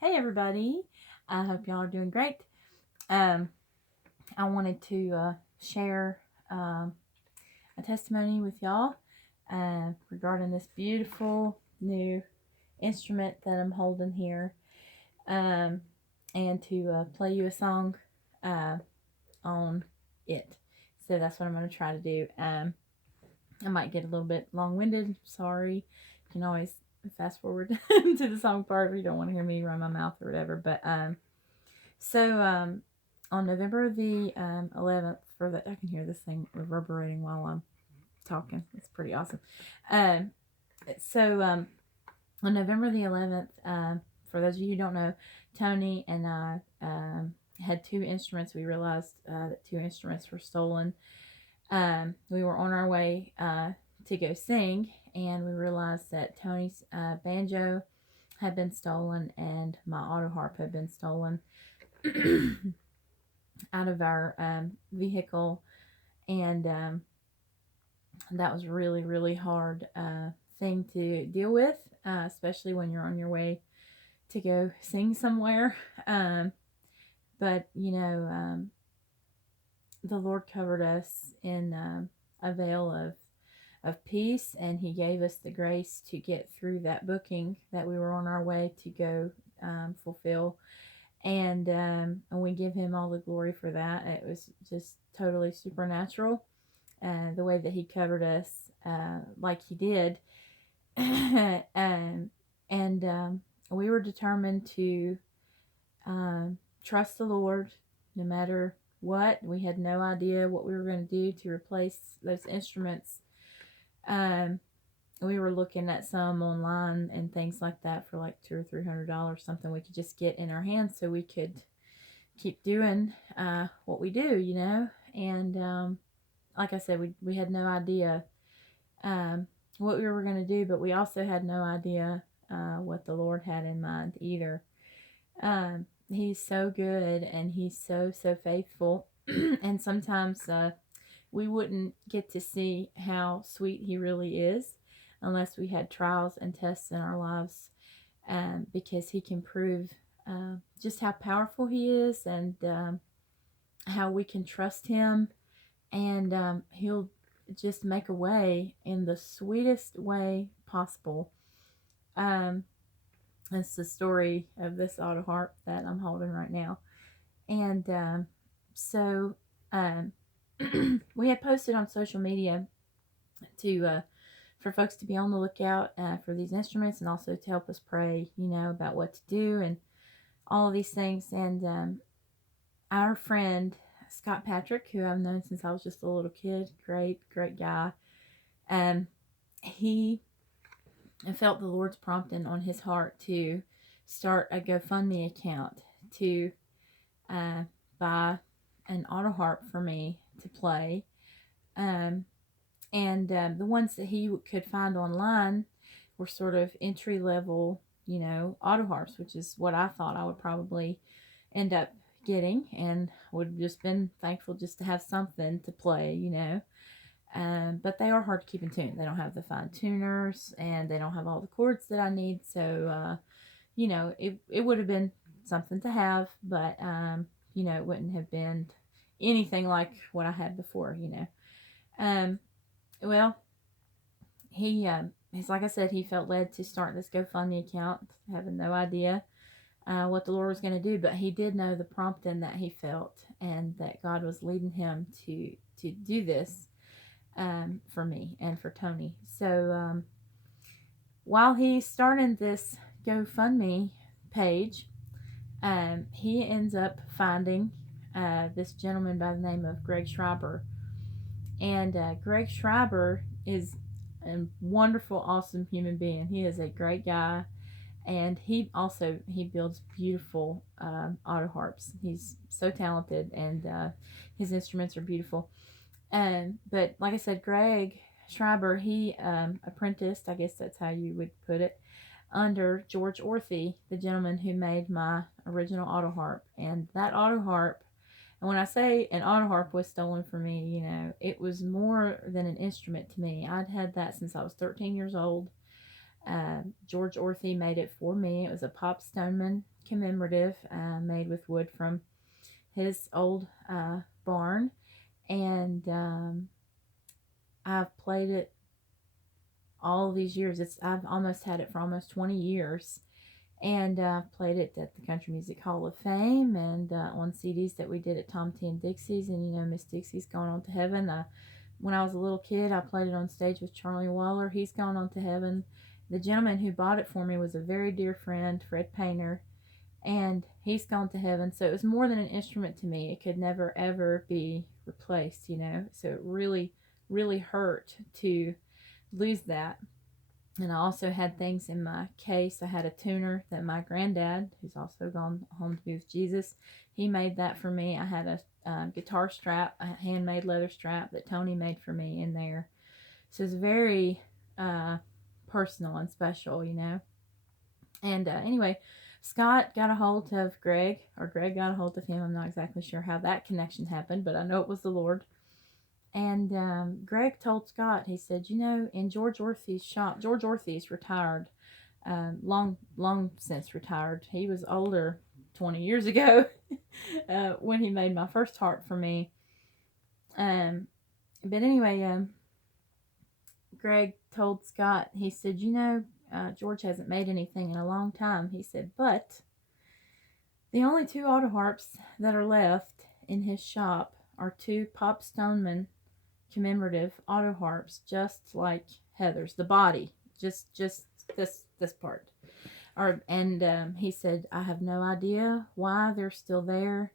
Hey everybody, I hope y'all are doing great. I wanted to share a testimony with y'all regarding this beautiful new instrument that I'm holding here, um, and to play you a song on it. So that's what I'm going to try to do. I might get a little bit long-winded. Sorry. You can always fast forward to the song part if you don't want to hear me run my mouth or whatever. But on November the 11th, for the I can hear this thing reverberating while I'm talking. It's pretty awesome. Um, on November the 11th, for those of you who don't know, Tony and I had two instruments. We realized that two instruments were stolen. We were on our way to go sing, and we realized that Tony's banjo had been stolen and my auto harp had been stolen out of our vehicle, and that was really, really hard thing to deal with, especially when you're on your way to go sing somewhere. But the Lord covered us in a veil of peace, and He gave us the grace to get through that booking that we were on our way to go fulfill. And we give Him all the glory for that. It was just totally supernatural, the way that He covered us, like He did. and we were determined to trust the Lord no matter what. We had no idea what we were going to do to replace those instruments. We were looking at some online and things like that for like $200 or $300, something we could just get in our hands so we could keep doing what we do, And like I said, we had no idea what we were going to do, but we also had no idea what the Lord had in mind either. He's so good, and He's so faithful. And sometimes we wouldn't get to see how sweet He really is unless we had trials and tests in our lives, because He can prove just how powerful He is, and how we can trust Him, and He'll just make a way in the sweetest way possible. That's the story of this auto harp that I'm holding right now. And so we had posted on social media to for folks to be on the lookout for these instruments, and also to help us pray, about what to do and all of these things. And our friend Scott Patrick, who I've known since I was just a little kid, great guy, he felt the Lord's prompting on his heart to start a GoFundMe account to buy an auto harp for me to play. And the ones that he could find online were sort of entry level, auto harps, which is what I thought I would probably end up getting, and would have just been thankful just to have something to play. But they are hard to keep in tune. They don't have the fine tuners, and they don't have all the chords that I need. So, it would have been something to have, but, it wouldn't have been anything like what I had before, Well, he's like I said, he felt led to start this GoFundMe account, having no idea what the Lord was going to do, but he did know the prompting that he felt, and that God was leading him to do this for me and for Tony. So while he's starting this GoFundMe page, he ends up finding this gentleman by the name of Greg Schreiber. And Greg Schreiber is a wonderful, awesome human being. He is a great guy, and he builds beautiful auto harps. He's so talented, and his instruments are beautiful. But like I said, Greg Schreiber, he apprenticed, I guess that's how you would put it, under George ORTHEY, the gentleman who made my original auto harp. And that auto harp, and when I say an auto harp was stolen from me, it was more than an instrument to me. I'd had that since I was 13 years old. George ORTHEY made it for me. It was a Pop Stoneman commemorative made with wood from his old barn. And I've played it all these years. I've almost had it for almost 20 years. And played it at the Country Music Hall of Fame and on CDs that we did at Tom T and Dixie's. And, Miss Dixie's gone on to heaven. When I was a little kid, I played it on stage with Charlie Waller. He's gone on to heaven. The gentleman who bought it for me was a very dear friend, Fred Painter, and he's gone to heaven. So it was more than an instrument to me. It could never, ever be replaced, So it really, really hurt to lose that. And I also had things in my case. I had a tuner that my granddad, who's also gone home to be with Jesus, he made that for me. I had a guitar strap, a handmade leather strap that Tony made for me in there. So it's very personal and special, And anyway, Scott got a hold of Greg, or Greg got a hold of him. I'm not exactly sure how that connection happened, but I know it was the Lord. And Greg told Scott, he said, in George ORTHEY's shop, George ORTHEY's retired, long since retired. He was older 20 years ago when he made my first harp for me. But anyway, Greg told Scott, he said, George hasn't made anything in a long time. He said, but the only 2 AUTOHARPs that are left in his shop are 2 Pop Stoneman commemorative AUTOHARPs, just like Heather's, the body, just this part. And he said, I have no idea why they're still there.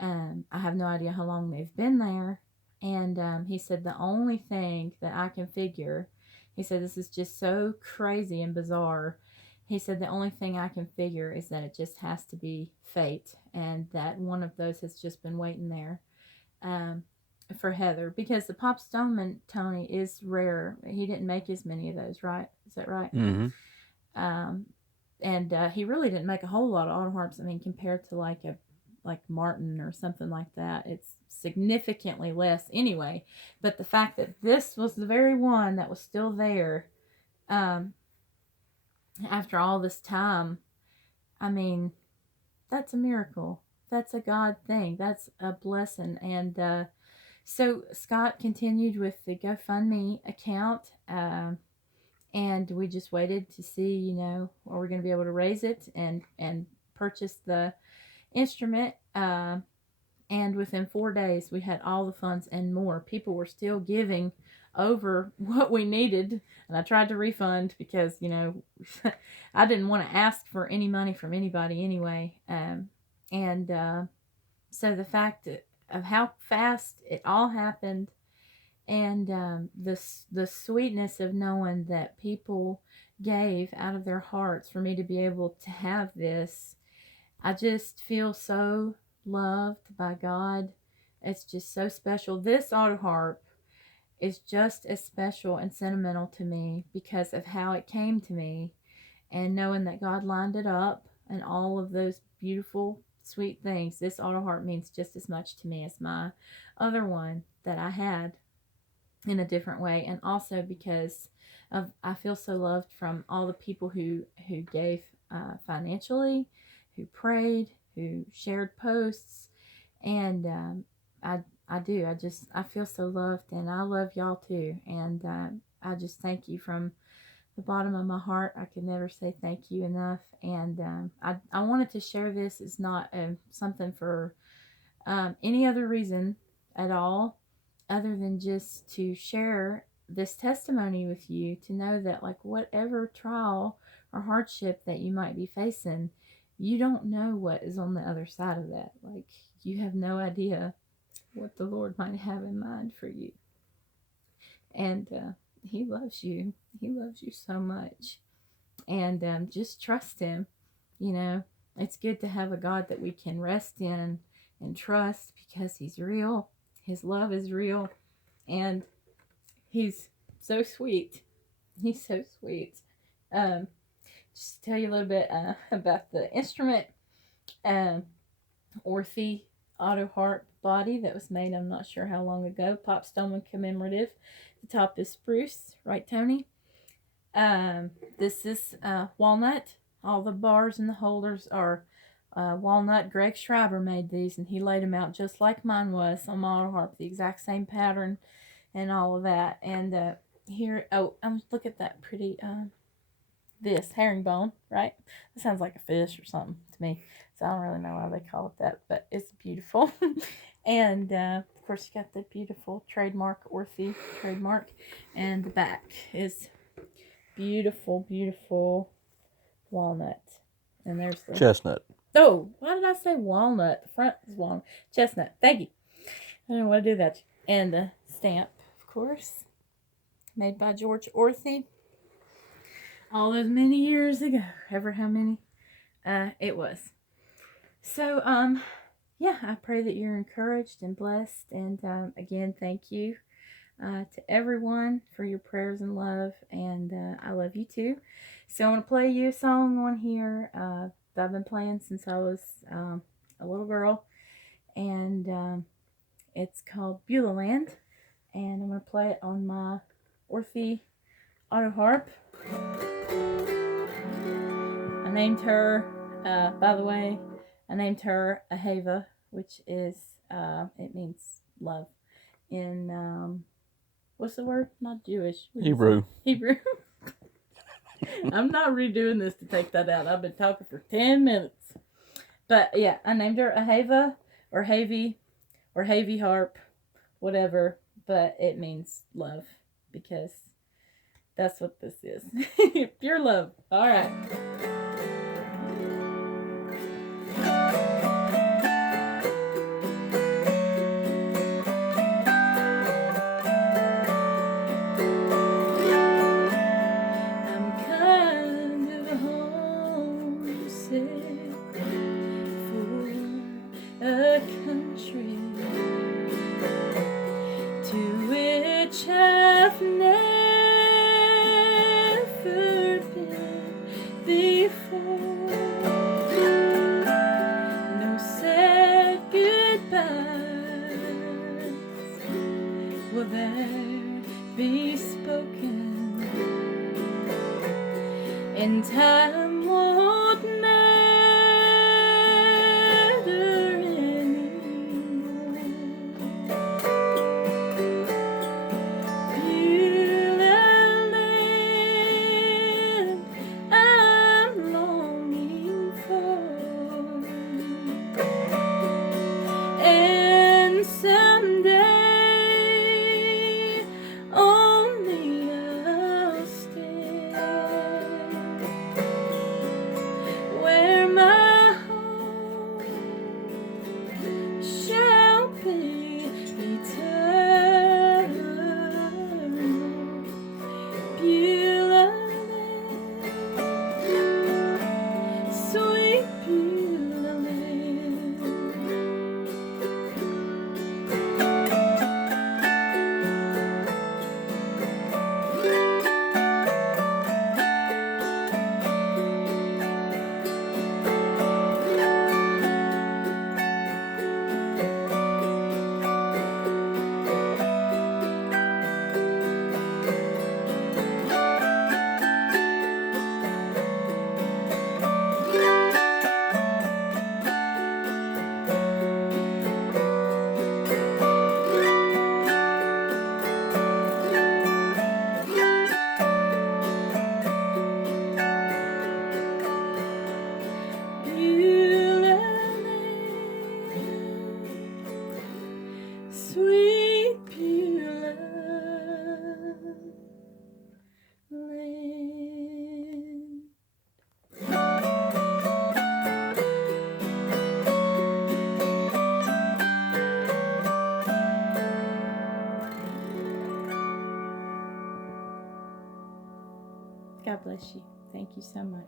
I have no idea how long they've been there. And he said, the only thing that I can figure, he said, this is just so crazy and bizarre. He said, the only thing I can figure is that it just has to be fate, and that one of those has just been waiting there for Heather, because the Pop Stoneman, Tony, is rare. He didn't make as many of those, right? Is that right? Mm-hmm. And he really didn't make a whole lot of AUTOHARPs. I mean, compared to like Martin or something like that, it's significantly less anyway. But the fact that this was the very one that was still there after all this time, I mean, that's a miracle. That's a God thing. That's a blessing. And so Scott continued with the GoFundMe account, and we just waited to see, are we going to be able to raise it and purchase the instrument. And within 4 days, we had all the funds and more. People were still giving over what we needed, and I tried to refund because, I didn't want to ask for any money from anybody anyway. So the fact of how fast it all happened, and the sweetness of knowing that people gave out of their hearts for me to be able to have this, I just feel so loved by God. It's just so special. This AUTOHARP is just as special and sentimental to me because of how it came to me, and knowing that God lined it up and all of those beautiful, sweet things. This AUTOHARP means just as much to me as my other one that I had in a different way, and also because I feel so loved from all the people who gave financially, who prayed, who shared posts, and I feel so loved, and I love y'all too, and I just thank you from the bottom of my heart. I could never say thank you enough, and I wanted to share this. It's not something for any other reason at all, other than just to share this testimony with you, to know that like whatever trial or hardship that you might be facing, you don't know what is on the other side of that. Like, you have no idea what the Lord might have in mind for you. And he loves you. He loves you so much. And just trust him. It's good to have a God that we can rest in and trust, because he's real. His love is real. And he's so sweet. He's so sweet. Just to tell you a little bit about the instrument. ORTHEY AUTOHARP body that was made, I'm not sure how long ago. Pop Stoneman commemorative. The top is spruce, right, Tony? This is walnut. All the bars and the holders are walnut. Greg Schreiber made these, and he laid them out just like mine was on my AUTOHARP, the exact same pattern and all of that. And here, oh, look at that pretty, this herringbone, right? It sounds like a fish or something to me, so I don't really know why they call it that, but it's beautiful. And of course, you got the beautiful trademark ORTHEY trademark, and the back is beautiful, beautiful walnut. And there's the chestnut. Oh, why did I say walnut? The front is walnut. Chestnut. Thank you. I didn't want to do that. And the stamp, of course, made by George ORTHEY. All those many years ago, ever how many it was. So, yeah, I pray that you're encouraged and blessed. And again, thank you to everyone for your prayers and love. And I love you too. So I'm going to play you a song on here that I've been playing since I was a little girl. And it's called Beulah Land. And I'm going to play it on my ORTHEY AUTOHARP. I named her, by the way, I named her Ahava, which is, it means love in, what's the word? Not Jewish. Hebrew. Hebrew. I'm not redoing this to take that out. I've been talking for 10 minutes. But yeah, I named her Ahava or Havy or Havy Harp, whatever. But it means love because that's what this is. Pure love. All right. Be spoken in time won't matter anymore. Beulah land, I'm longing for, and someday sweet Beulah land. God bless you. Thank you so much.